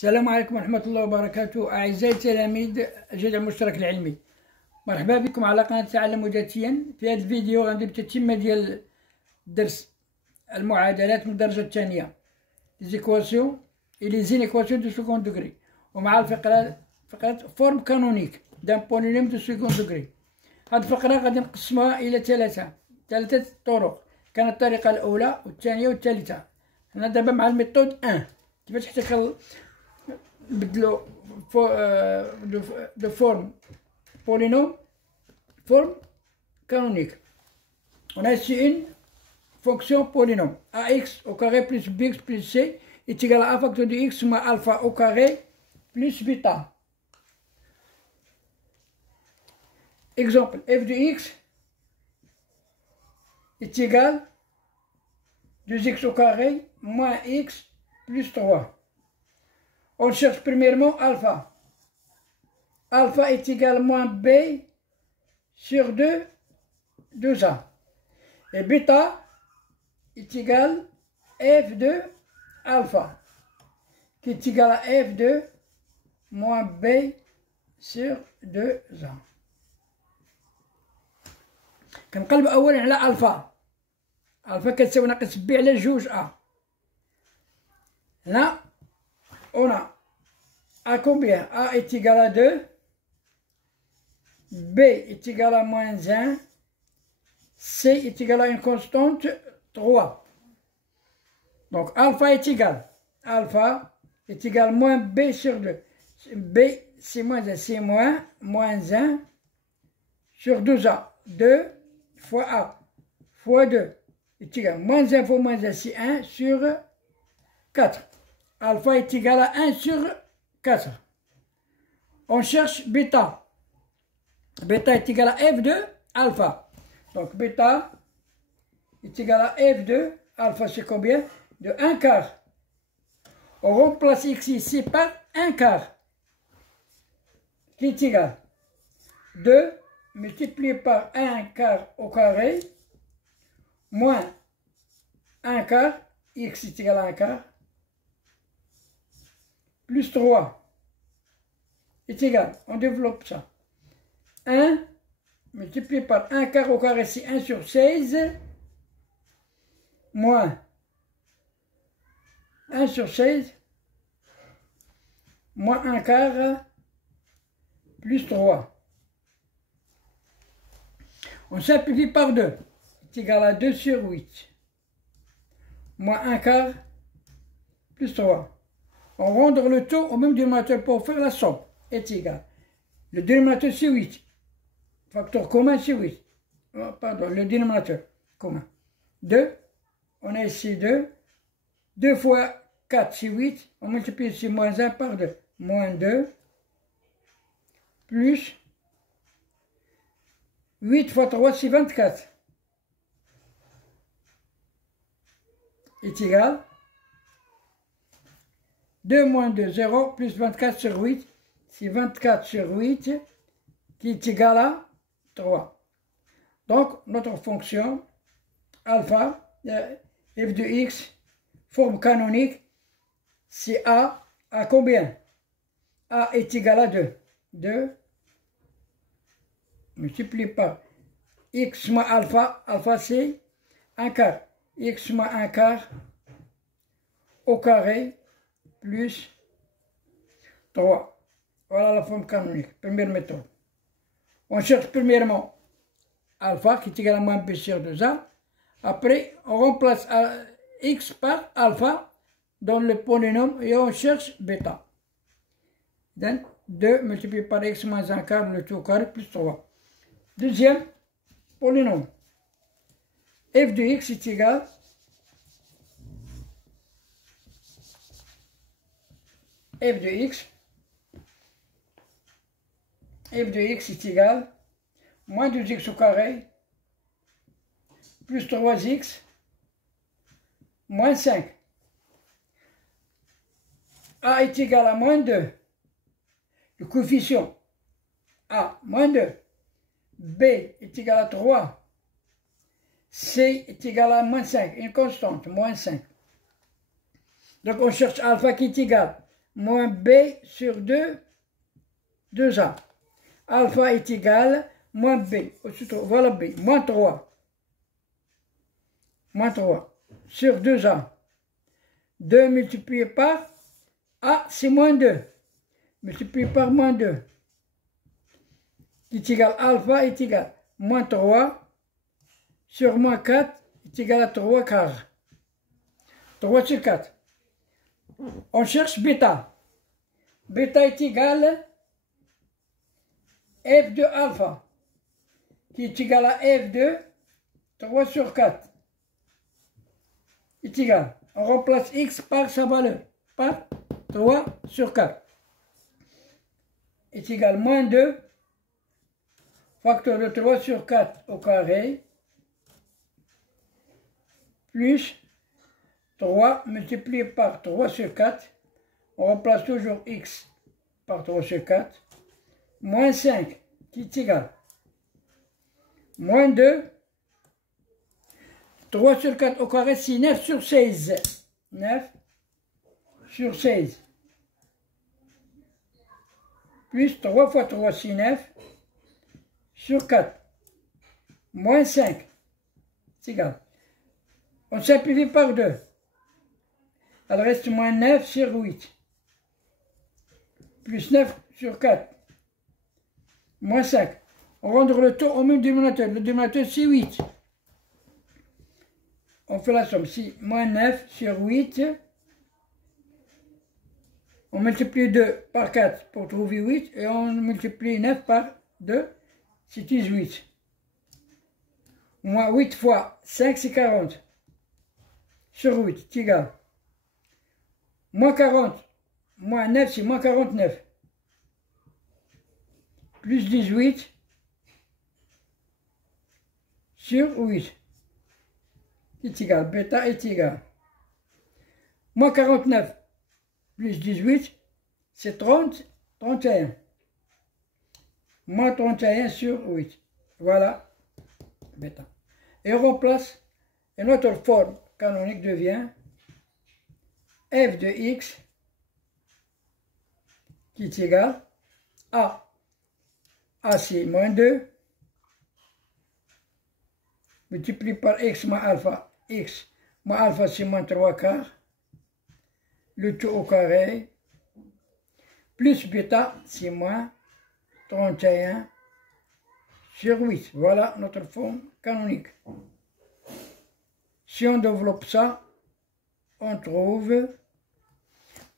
السلام عليكم ورحمة الله وبركاته. أعزائي التلاميذ الجدع المشترك العلمي، مرحبا بكم على قناة تعلم ذاتيا. في هذا الفيديو غندير التتمة ديال درس المعادلات من الدرجة الثانية، ليزيكواسيون إي لي زينيكواسيون دو سكون دوغري، ومع فقرة فورم كانونيك دان بولينوم دو سكون دوغري. هاد الفقرة غادي نقسمها إلى ثلاثة طرق. كانت الطريقة الأولى والثانية والثالثة. حنا دابا مع الميثود 1 كيفاش حتى نبدلو دو فورم polynôme, forme canonique. On a ici une fonction polynôme. Ax au carré plus bx plus c est égal à a facteur de x moins alpha au carré plus bêta. Exemple, f de x est égal à 2x au carré moins x plus 3. On cherche premièrement alpha. Alpha est égal à moins b sur 2a. Et bêta est égal à f de alpha, qui est égal à f de moins b sur 2a. كنقلب أولا على ألفا. ألفا كتساوي ناقص ب على 2a. هنا on a à combien? A est égal à 2, B est égal à moins 1, C est égal à une constante 3. Donc alpha est égal à moins B sur 2. B c'est moins 1, c'est moins 1 sur 2A. 2 fois A fois 2 est égal à moins 1 fois moins 1, c'est 1 sur 4. Alpha est égal à 1 sur 4. On cherche bêta. Bêta est égal à f de alpha. Donc bêta est égal à f de alpha, c'est combien? De 1 quart. On remplace x ici par 1 quart, qui est égal à 2 multiplié par 1 quart au carré moins 1 quart, x est égal à 1 quart, plus 3 est égal, on développe ça, 1 multiplié par 1 quart au carré, c'est 1 sur 16, moins 1 sur 16, moins 1 quart, plus 3. On simplifie par 2, c'est égal à 2 sur 8, moins 1 quart, plus 3. On rendre le tout au même dénominateur pour faire la somme est égal. Le dénominateur c'est 8. Facteur commun c'est 8. Oh, pardon, le dénominateur commun. 2. On a ici 2. 2 fois 4 c'est 8. On multiplie ici moins 1 par 2. Moins 2. Plus 8 fois 3 c'est 24. Est égal 2 moins 2, 0, plus 24 sur 8, c'est 24 sur 8, qui est égal à 3. Donc, notre fonction, alpha, f de x, forme canonique, c'est a, à combien? A est égal à 2. 2, multiplié par x moins alpha, alpha c'est 1 quart, x moins 1 quart, au carré, plus 3. Voilà la forme canonique, première méthode. On cherche premièrement alpha qui est égal à moins b sur 2a. Après, on remplace x par alpha dans le polynôme et on cherche bêta. Donc 2 multiplié par x moins 1 quart, le tout au carré, plus 3. Deuxième polynôme. F de x est égal f de x est égal à moins 2x au carré plus 3x moins 5. A est égal à moins 2. Le coefficient A, moins 2. B est égal à 3. C est égal à moins 5. Une constante, moins 5. Donc on cherche alpha qui est égal moins B sur 2, 2A. Alpha est égal moins B, voilà B, moins 3. Moins 3 sur 2A. 2 multiplié par A, c'est moins 2. Multiplié par moins 2. Qui est égal alpha est égal moins 3 sur moins 4 est égal à 3 quarts. 3 sur 4. On cherche bêta. Bêta est égal f de alpha, qui est égal à f de 3 sur 4. Est égal. On remplace x par sa valeur, par 3 sur 4. Est égal moins 2, facteur de 3 sur 4 au carré, plus 3 multiplié par 3 sur 4, on remplace toujours x par 3 sur 4, moins 5, qui est égal, moins 2, 3 sur 4 au carré, c'est 9 sur 16, 9 sur 16, plus 3 fois 3, c'est 9, sur 4, moins 5, c'est égal. On simplifie par 2. Elle reste moins 9 sur 8. Plus 9 sur 4. Moins 5. On rendre le taux au même dénominateur. Le dénominateur, c'est 8. On fait la somme. C'est moins 9 sur 8. On multiplie 2 par 4 pour trouver 8. Et on multiplie 9 par 2. C'est 18. Moins 8 fois 5, c'est 40. Sur 8, c'est égal. Moins 40, moins 9, c'est moins 49. Plus 18 sur 8. C'est égal. Bêta est égal. Moins 49 plus 18, c'est 30, 31. Moins 31 sur 8. Voilà. Bêta. Et on remplace, et notre forme canonique devient f de x qui est égal à c'est moins 2 multiplié par x moins alpha, x moins alpha c'est moins 3 quarts, le tout au carré, plus bêta c'est moins 31 sur 8. Voilà notre forme canonique. Si on développe ça, on trouve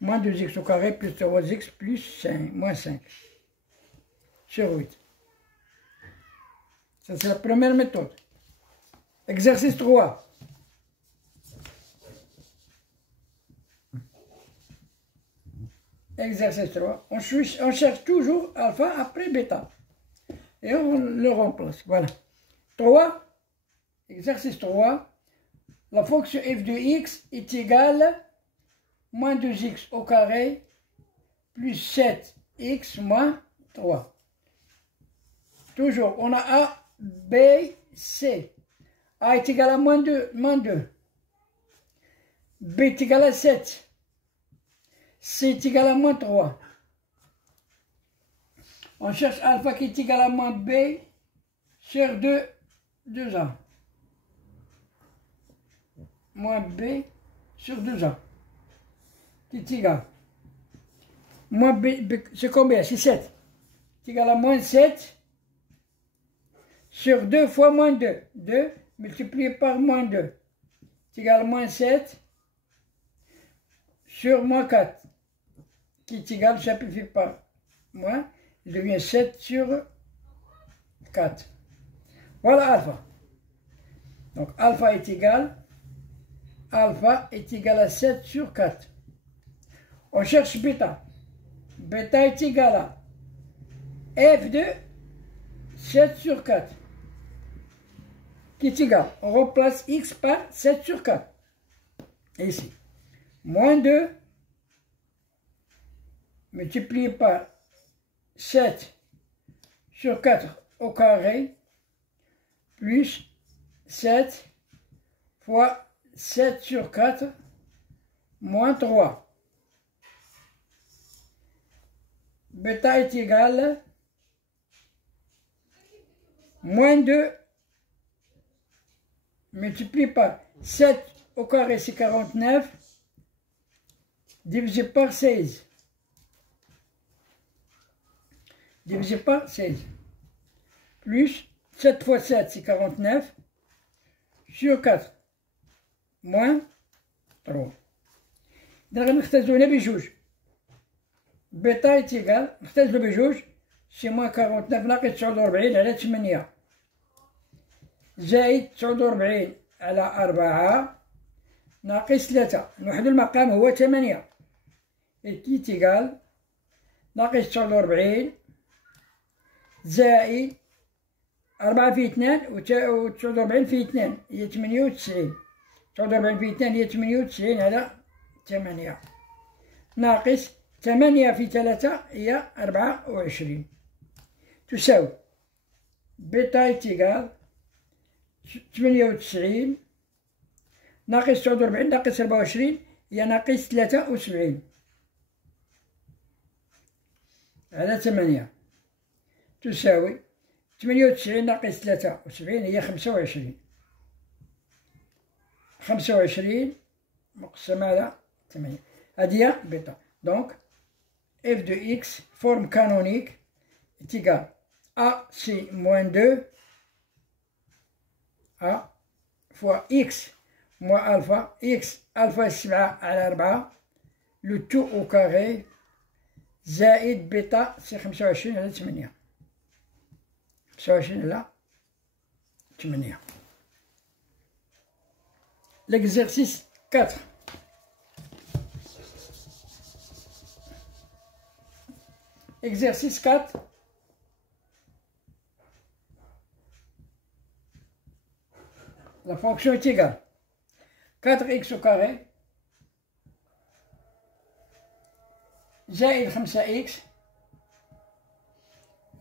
moins 2x au carré plus 3x plus 5, moins 5 sur 8. Ça, c'est la première méthode. Exercice 3. Exercice 3. On cherche toujours alpha après bêta. Et on le remplace. Voilà. 3. Exercice 3. La fonction f de x est égale moins 2x au carré plus 7x moins 3. Toujours, on a A, B, C. A est égal à moins 2, B est égal à 7. C est égal à moins 3. On cherche alpha qui est égal à moins B sur 2A. Moins B sur 2A. Qui est égal. Moins B c'est combien? C'est 7. C'est égal à moins 7 sur 2 fois moins 2. 2 multiplié par moins 2. C'est égal à moins 7 sur moins 4. Qui est égal, simplifié par moins. Il devient 7 sur 4. Voilà alpha. Donc alpha est égal à 7 sur 4. On cherche bêta. Bêta est égal à f de 7 sur 4. Qui est égal. On remplace x par 7 sur 4. Et ici. Moins 2 multiplié par 7 sur 4 au carré plus 7 fois 7 sur 4 moins 3. bêta est égal moins 2 multiplié par 7 au carré, c'est 49, divisé par 16. Divisé par 16. Plus 7 fois 7, c'est 49, sur 4. Moins 3. دابا نختزلو هنا بجوج. بيتا إيتيكال نختزلو بجوج سي موان 49 ناقص 49 على 8 زائد 49 على 4 ناقص 3. نوحدو المقام هو 8 إيتيكال ناقص 49 زائد 4 في 2 و 49 في 2 هي 98. 49 في 2 هي 98 على 8 ناقص 8 في 3 هي 24 تساوي بيتا إيتيكال 98 ناقص 49 ناقص 24 هي ناقص 73 على 8 تساوي 98 ناقص 73 هي 25. 25 مقسمة على 8. هذه هي بيتا. دونك f de x, forme canonique, est égal à c moins 2 a fois x moins alpha, x alpha 7 على 4 le tout au carré زائد بيتا سي 25 على 8. 25 على 8. L'exercice 4. Exercice 4. La fonction est égale 4x au carré زائد 5x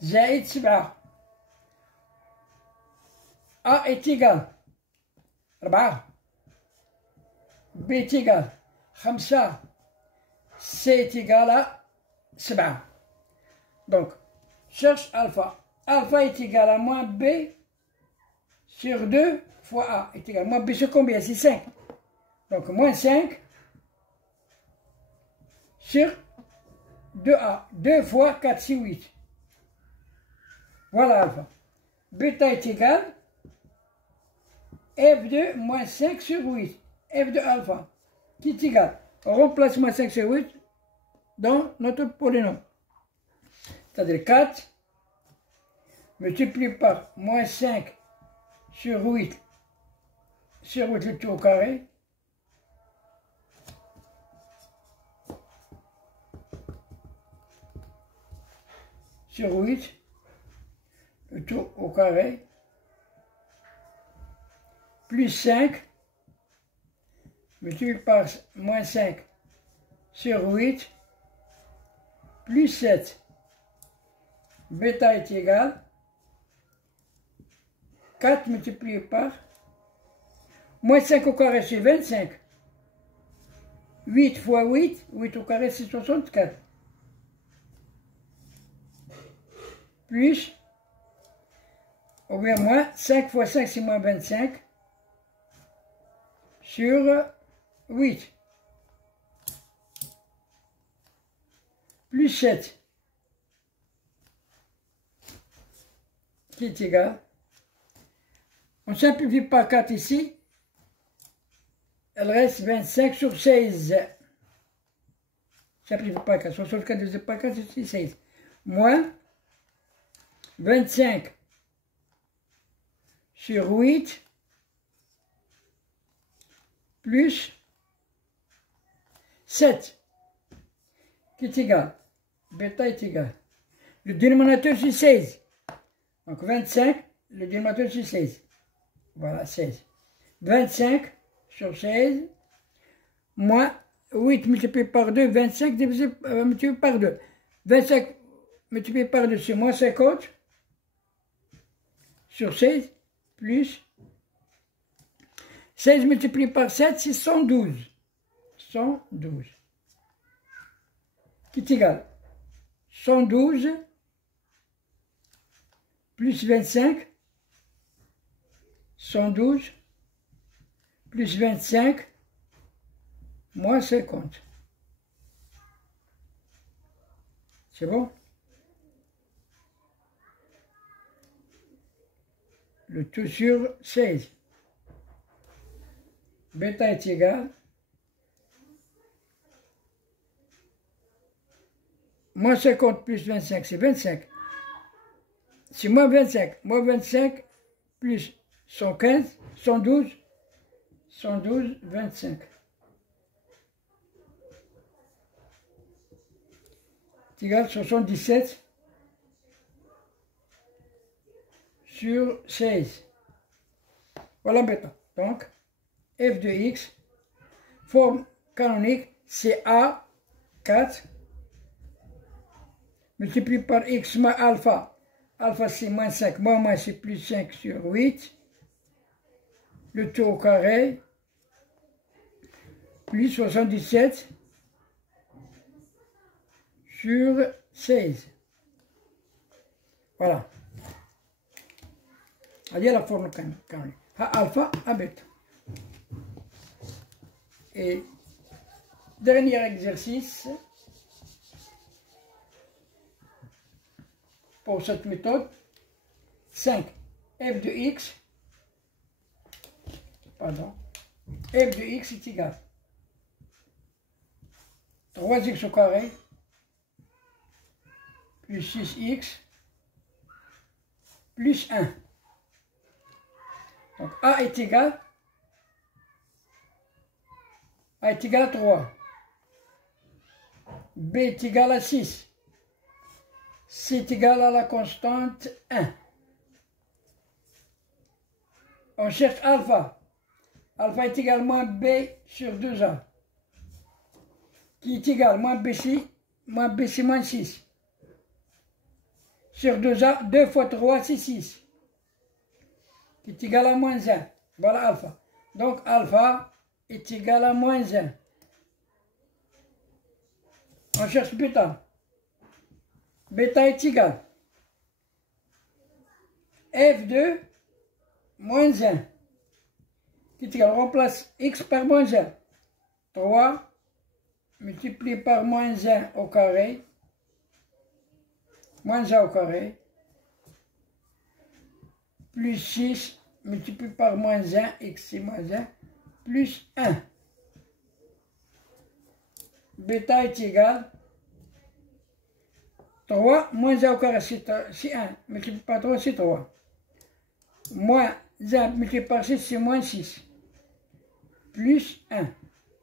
زائد 7. A est égal 4. B est égal 5. C est égal à 7. Donc, cherche alpha. Alpha est égal à moins B sur 2 fois A est égal à moins B sur combien? C'est 5. Donc, moins 5 sur 2A. 2 fois 4, c'est 8. Voilà alpha. Bêta est égal f de moins 5 sur 8. F de alpha qui est égal. On remplace moins 5 sur 8 dans notre polynôme. C'est-à-dire 4 multiplié par moins 5 sur 8 le tout au carré sur 8 le tout au carré plus 5 multiplié par moins 5 sur 8 plus 7. Bêta est égal 4 multiplié par moins 5 au carré c'est 25. 8 fois 8, 8 au carré c'est 64. Plus, ou bien moins 5 fois 5 c'est moins 25 sur 8. Plus 7. Qui est égal. On simplifie par 4 ici. Elle reste 25 sur 16. Simplifie par 4. 64 divisé par 4, c'est 16. Moins 25 sur 8 plus 7 qui est égal. Bêta est égal. Le dénominateur c'est 16. Donc 25, le dénominateur c'est 16. Voilà, 16. 25 sur 16, moins 8 multiplié par 2, 25 divisé multiplié par 2. 25 multiplié par 2, c'est moins 50 sur 16, plus 16 multiplié par 7, c'est 112. 112. Qui est égal. 112 plus 25, 112 plus 25 moins 50. C'est bon? Le tout sur 16. Bêta est égal moins 50 plus 25, c'est 25. C'est moins 25. Moins 25 plus 115, 112, 25. C'est égal 77 sur 16. Voilà bêta. Donc, f de x, forme canonique, c'est a 4 multiplié par x moins alpha. Alpha c'est moins 5, moins c'est plus 5 sur 8. Le tout au carré, plus 77 sur 16. Voilà. هذه la forme canonique. Alpha à bêta. Et dernier exercice pour cette méthode. 5 f de x, pardon, f de x est égal 3x au carré plus 6x plus 1. Donc a est égal à 3, b est égal à 6, c est égal à la constante 1. On cherche alpha. Alpha est égal à moins b sur 2a, qui est égal à moins bc moins 6. Sur 2a, 2 fois 3, c'est 6, qui est égal à moins 1. Voilà alpha. Donc alpha est égal à moins 1. On cherche bêta. Bêta est égal f de moins 1, qui est égal, on remplace x par moins 1. 3 multiplié par moins 1 au carré, moins 1 au carré, plus 6 multiplié par moins 1, x c'est moins 1, plus 1. Bêta est égal 3 moins 1 au carré, c'est 1, multiplié par 3, c'est 3. Moins 1 multiplié par 6, c'est moins 6. Plus 1,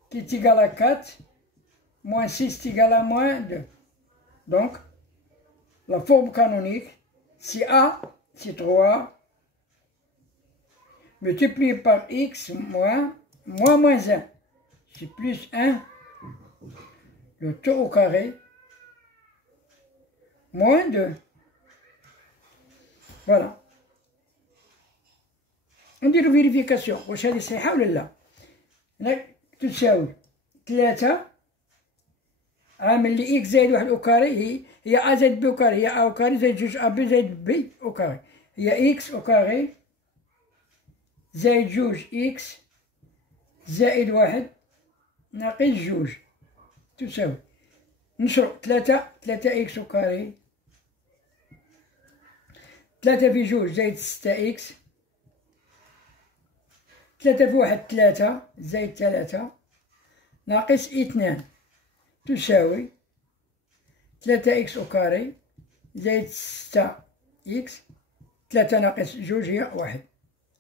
qui est égal à 4. Moins 6 est égal à moins 2. Donc, la forme canonique, c'est A, c'est 3, multiplié par x moins 1, c'est plus 1, le tout au carré, moins 2. Voilà. نديرو فيريفيكاسيون واش هذه صحيحة ولا لا. هنا تساوي 3 عامل لي إكس زائد 1 أو كاري هي أ زائد بي أو كاري، هي أ أو كاري زائد 2 أ بي زائد بي أو كاري، هي إكس أو كاري زائد 2 إكس زائد 1 ناقص 2 تساوي نشرو 3 إكس أو كاري 3 في 2 زائد 6 إكس 3 في 1 3 زائد 3 ناقص 2 تساوي 3 إكس أو كاري زائد 6 إكس 3 ناقص 2 هي 1.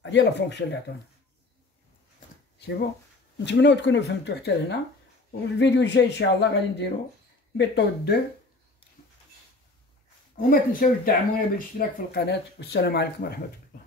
هادي لا فونكسيون اللي عطانا. سي بون. نتمنوا تكونوا فهمتوا حتى لهنا، والفيديو الجاي إن شاء الله غادي نديرو ميثود 2. وما تنساوش تدعمونا بالاشتراك في القناة، والسلام عليكم ورحمة الله.